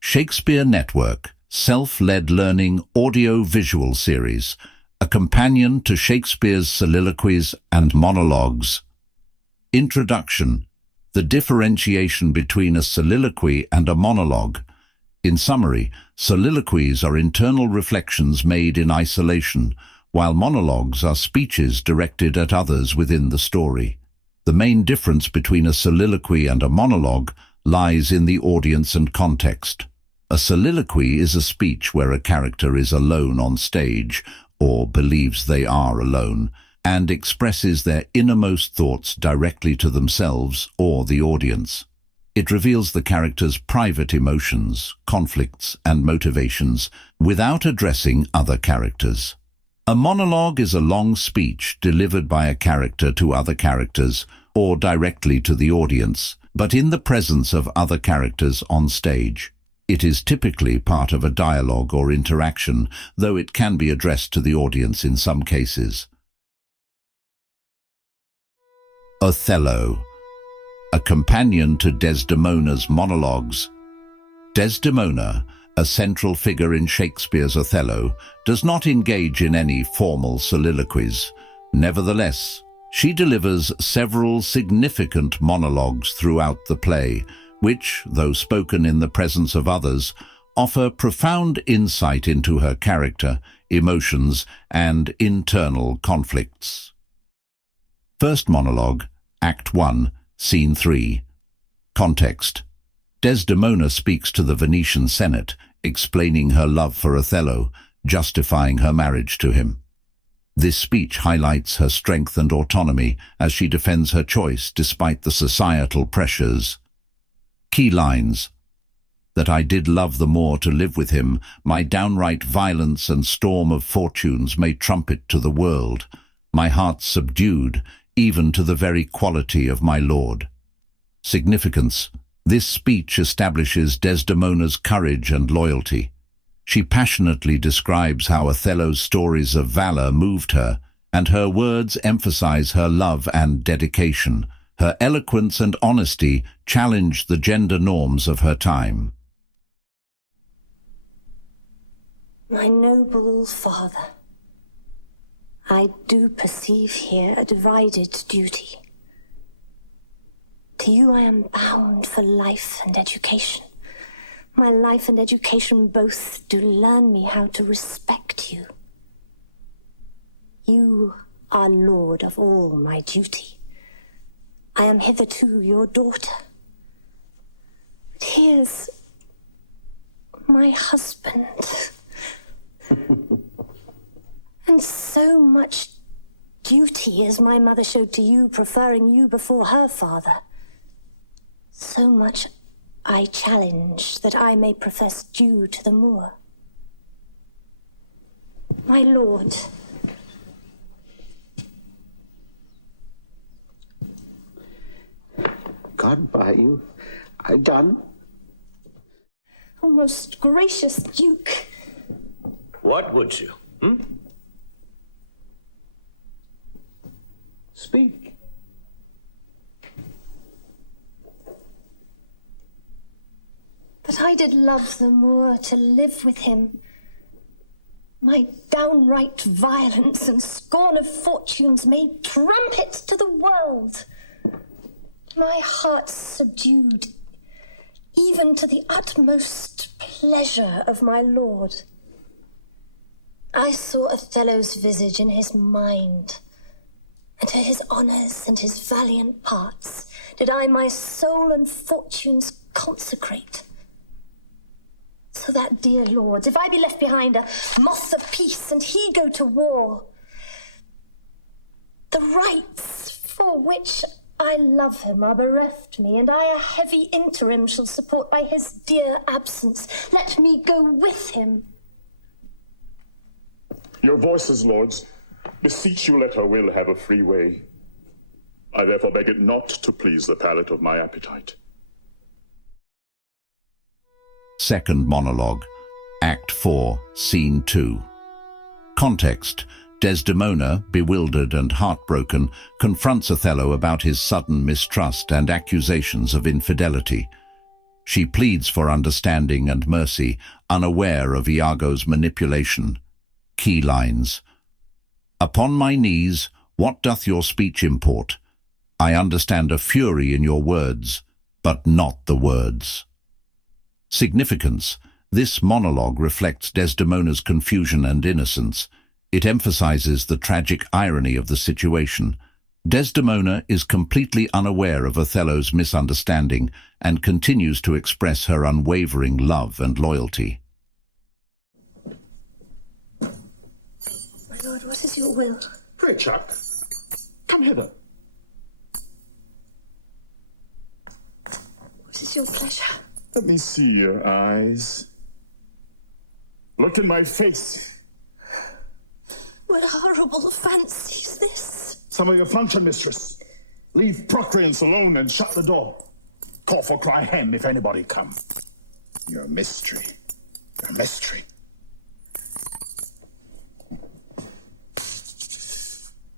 Shakespeare Network, self-led learning audio-visual series, a companion to Shakespeare's Soliloquies and Monologues. Introduction: the differentiation between a soliloquy and a monologue. In summary, soliloquies are internal reflections made in isolation, while monologues are speeches directed at others within the story. The main difference between a soliloquy and a monologue lies in the audience and context. A soliloquy is a speech where a character is alone on stage, or believes they are alone, and expresses their innermost thoughts directly to themselves or the audience. It reveals the character's private emotions, conflicts, and motivations without addressing other characters. A monologue is a long speech delivered by a character to other characters or directly to the audience, but in the presence of other characters on stage. It is typically part of a dialogue or interaction, though it can be addressed to the audience in some cases. Othello, a companion to Desdemona's monologues. Desdemona, a central figure in Shakespeare's Othello, does not engage in any formal soliloquies. Nevertheless, she delivers several significant monologues throughout the play, which, though spoken in the presence of others, offer profound insight into her character, emotions, and internal conflicts. First monologue, Act 1, Scene 3. Context: Desdemona speaks to the Venetian Senate, explaining her love for Othello, justifying her marriage to him. This speech highlights her strength and autonomy as she defends her choice despite the societal pressures. Key lines: that I did love the Moor to live with him, my downright violence and storm of fortunes may trumpet to the world, my heart subdued, even to the very quality of my lord. Significance: this speech establishes Desdemona's courage and loyalty. She passionately describes how Othello's stories of valor moved her, and her words emphasize her love and dedication. Her eloquence and honesty challenged the gender norms of her time. My noble father, I do perceive here a divided duty. To you I am bound for life and education. My life and education both do learn me how to respect you. You are lord of all my duty. I am hitherto your daughter. But here's my husband. And so much duty as my mother showed to you, preferring you before her father. So much I challenge that I may profess due to the Moor. My lord, God by you. I done. O most gracious Duke. What would you? Speak. But I did love the Moor to live with him. My downright violence and scorn of fortunes made trumpet to the world. My heart subdued, even to the utmost pleasure of my lord. I saw Othello's visage in his mind, and to his honours and his valiant parts did I my soul and fortunes consecrate. So that, dear lords, if I be left behind a moth of peace and he go to war, the rights for which I love him, are bereft me, and I a heavy interim shall support by his dear absence. Let me go with him. Your voices, lords. Beseech you let her will have a free way. I therefore beg it not to please the palate of my appetite. Second monologue, Act 4, Scene 2. Context: Desdemona, bewildered and heartbroken, confronts Othello about his sudden mistrust and accusations of infidelity. She pleads for understanding and mercy, unaware of Iago's manipulation. Key lines: Upon my knees, what doth your speech import? I understand a fury in your words, but not the words. Significance: this monologue reflects Desdemona's confusion and innocence. It emphasizes the tragic irony of the situation. Desdemona is completely unaware of Othello's misunderstanding and continues to express her unwavering love and loyalty. My lord, what is your will? Pray, Chuck, come hither. What is your pleasure? Let me see your eyes. Look in my face. What horrible fancy is this? Some of your function, mistress. Leave Procreance alone and shut the door. Call for cry hen if anybody come. You're a mystery. You're a mystery.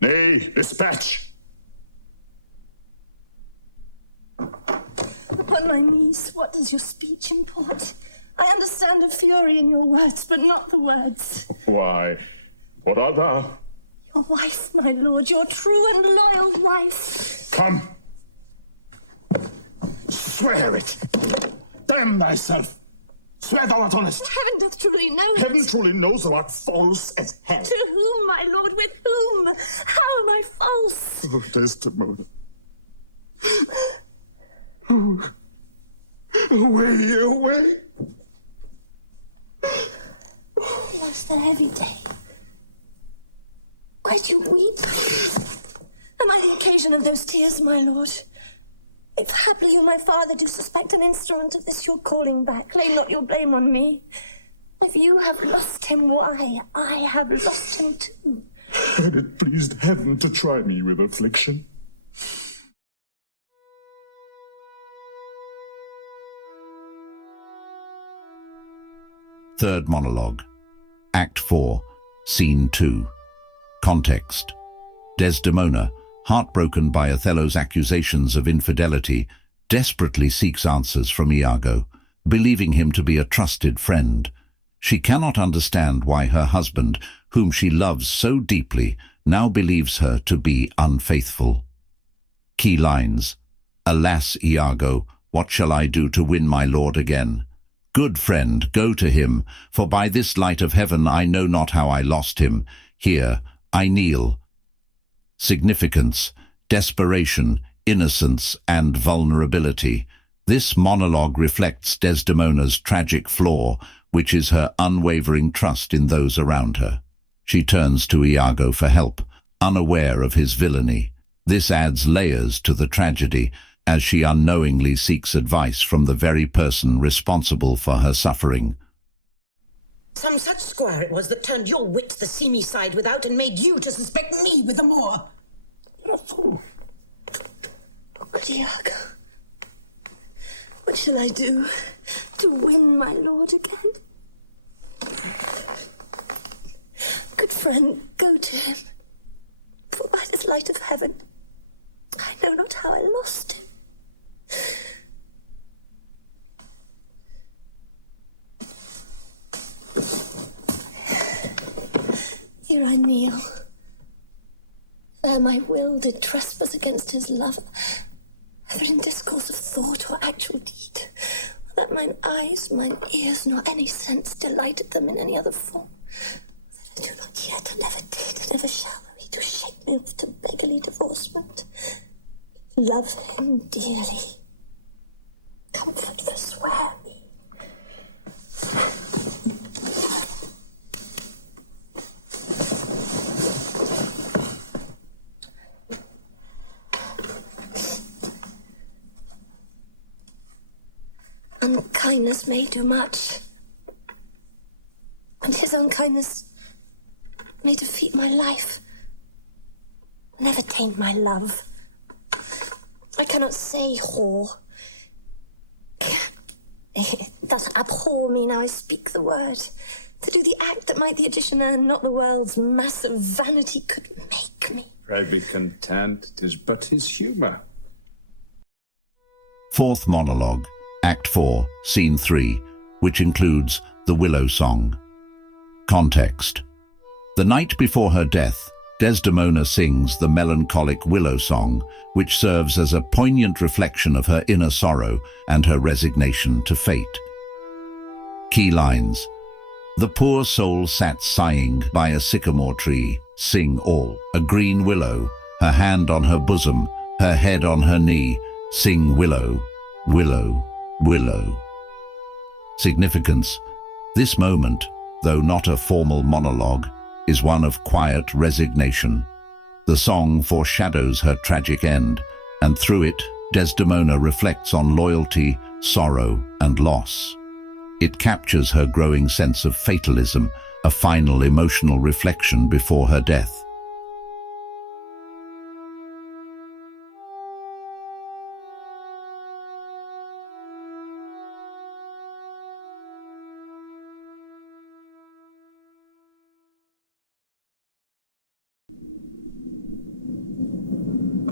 Nay, dispatch. Upon my knees, what does your speech import? I understand a fury in your words, but not the words. Why, what art thou? Your wife, my lord, your true and loyal wife. Come. Swear it. Damn thyself. Swear thou art honest. Heaven doth truly know. Heaven truly knows thou art false as hell. To whom, my lord, with whom? How am I false? Oh, Desdemona. Away, away. Was the heavy day? Why do you weep? Am I the occasion of those tears, my lord? If haply you, my father, do suspect an instrument of this your calling back, lay not your blame on me. If you have lost him, why, I have lost him too. Had it pleased heaven to try me with affliction. Third monologue, Act 4, Scene 2. Context: Desdemona, heartbroken by Othello's accusations of infidelity, desperately seeks answers from Iago, believing him to be a trusted friend. She cannot understand why her husband, whom she loves so deeply, now believes her to be unfaithful. Key lines: Alas, Iago, what shall I do to win my lord again? Good friend, go to him, for by this light of heaven I know not how I lost him. Here I kneel. Significance: desperation, innocence, and vulnerability. This monologue reflects Desdemona's tragic flaw, which is her unwavering trust in those around her. She turns to Iago for help, unaware of his villainy. This adds layers to the tragedy, as she unknowingly seeks advice from the very person responsible for her suffering. Some such squire it was that turned your wit the seamy side without and made you to suspect me with the Moor. You're a fool. Oh, good Iago. What shall I do to win my lord again? Good friend, go to him. For by this light of heaven, I know not how I lost him. Here I kneel. There my will did trespass against his lover, whether in discourse of thought or actual deed, or that mine eyes, mine ears, nor any sense delighted them in any other form, that I do not yet, and never did, and never shall, he to shake me off to beggarly divorcement. Love him dearly. Comfort forswear me. Unkindness may do much, and his unkindness may defeat my life, never taint my love. I cannot say whore. It does abhor me now I speak the word. To do the act that might the Egyptian and not the world's massive vanity could make me. Pray be content, 'tis but his humour. Fourth monologue, Act 4, Scene 3, which includes the Willow Song. Context. The night before her death, Desdemona sings the melancholic Willow Song, which serves as a poignant reflection of her inner sorrow and her resignation to fate. Key lines. The poor soul sat sighing by a sycamore tree, sing all. A green willow, her hand on her bosom, her head on her knee, sing willow, willow, willow. Significance. This moment, though not a formal monologue, is one of quiet resignation. The song foreshadows her tragic end, and through it, Desdemona reflects on loyalty, sorrow, and loss. It captures her growing sense of fatalism, a final emotional reflection before her death.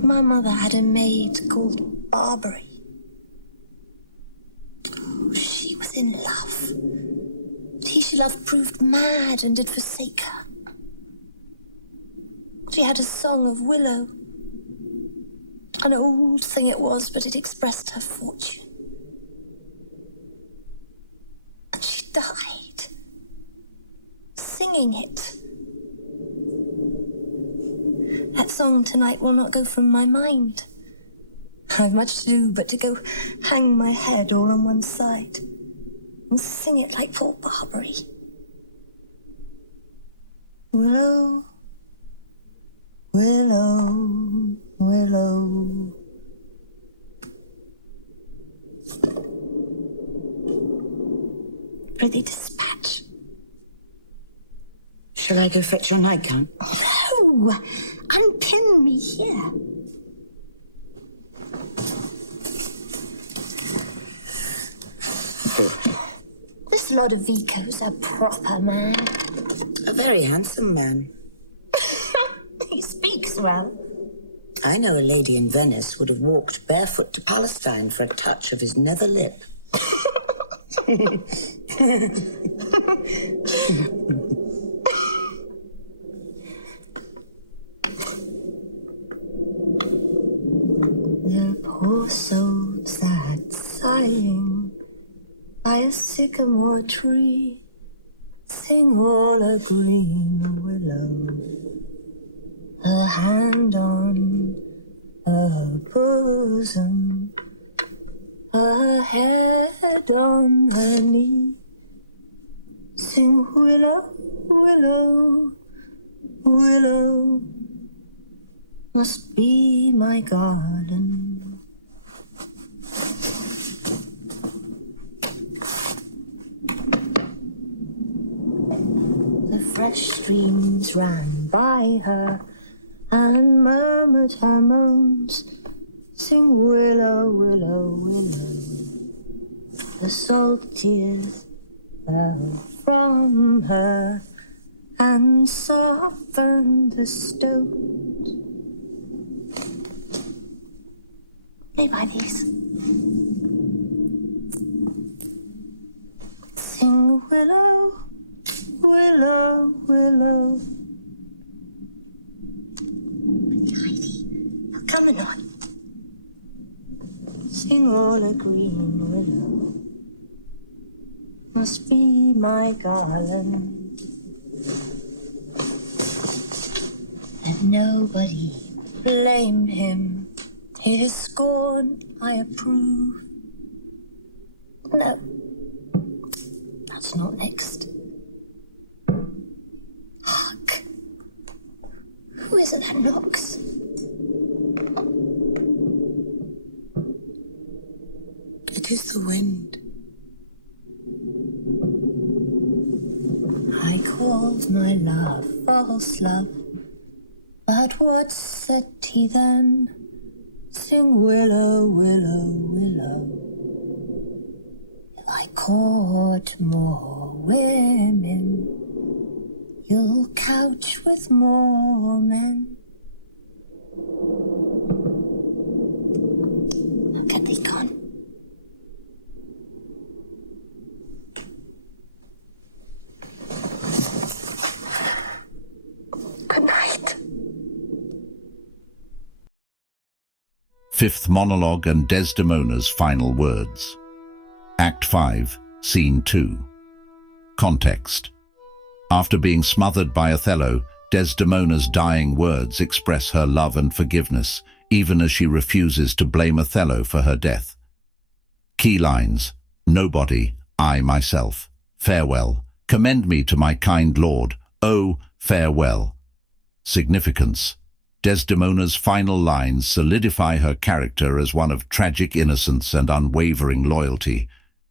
My mother had a maid called Barbary. She was in love. He she loved proved mad and did forsake her. She had a song of willow. An old thing it was, but it expressed her fortune. And she died, singing it. That song tonight will not go from my mind. I've much to do but to go hang my head all on one side and sing it like poor Barbary. Willow, willow, willow. Prithee, dispatch. Shall I go fetch your nightgown? No! Unpin me here. This Lodovico's a proper man. A very handsome man. He speaks well. I know a lady in Venice would have walked barefoot to Palestine for a touch of his nether lip. The poor soul sat sighing by a sycamore tree, sing all a green willow, her hand on her bosom, her head on her knee, sing willow, willow, willow, must be my garden. The fresh streams ran by her and murmured her moans, sing willow, willow, willow. The salt tears fell from her and softened the stones. May buy these. Sing willow, willow, willow. Heidi, come and on. Sing all a green willow, must be my garland. Let nobody blame him. His scorn I approve. No, that's not next. Hark! Who is it that knocks? It is the wind. called my love false love. But what said he then? Sing willow, willow, willow. If I court more women, you'll couch with more men. Now get thee gone. Good night. Fifth monologue and Desdemona's final words. Act 5, Scene 2. Context. After being smothered by Othello, Desdemona's dying words express her love and forgiveness, even as she refuses to blame Othello for her death. Key lines: nobody, I myself. Farewell. Commend me to my kind lord. Oh, farewell. Significance. Desdemona's final lines solidify her character as one of tragic innocence and unwavering loyalty.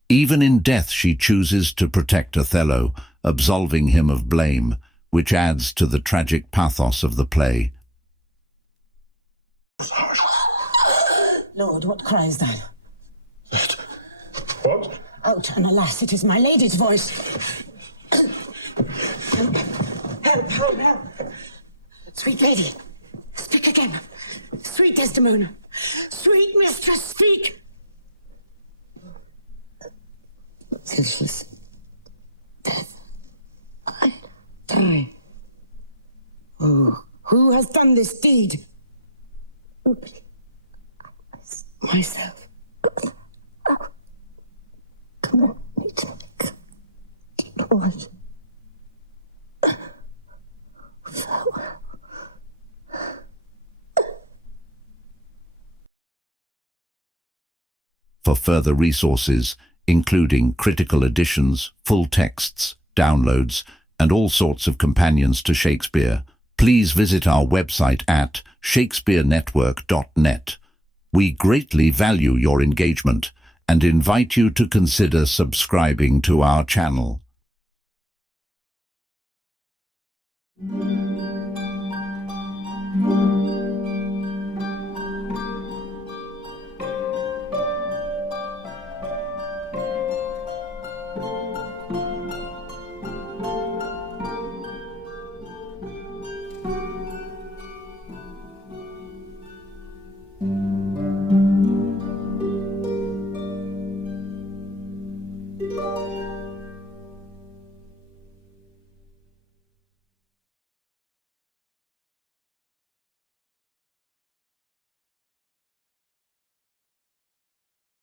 Even in death she chooses to protect Othello, absolving him of blame, which adds to the tragic pathos of the play. Lord, what cries that? What? Out, and alas, it is my lady's voice. Help, help, help. Sweet lady, speak again. Sweet Desdemona, sweet mistress, speak. Senseless. Death. I die. Oh, who has done this deed? Nobody. Myself. Commend me to my kind lord. Farewell. For further resources, including critical editions, full texts, downloads, and all sorts of companions to Shakespeare, please visit our website at shakespearenetwork.net. We greatly value your engagement and invite you to consider subscribing to our channel.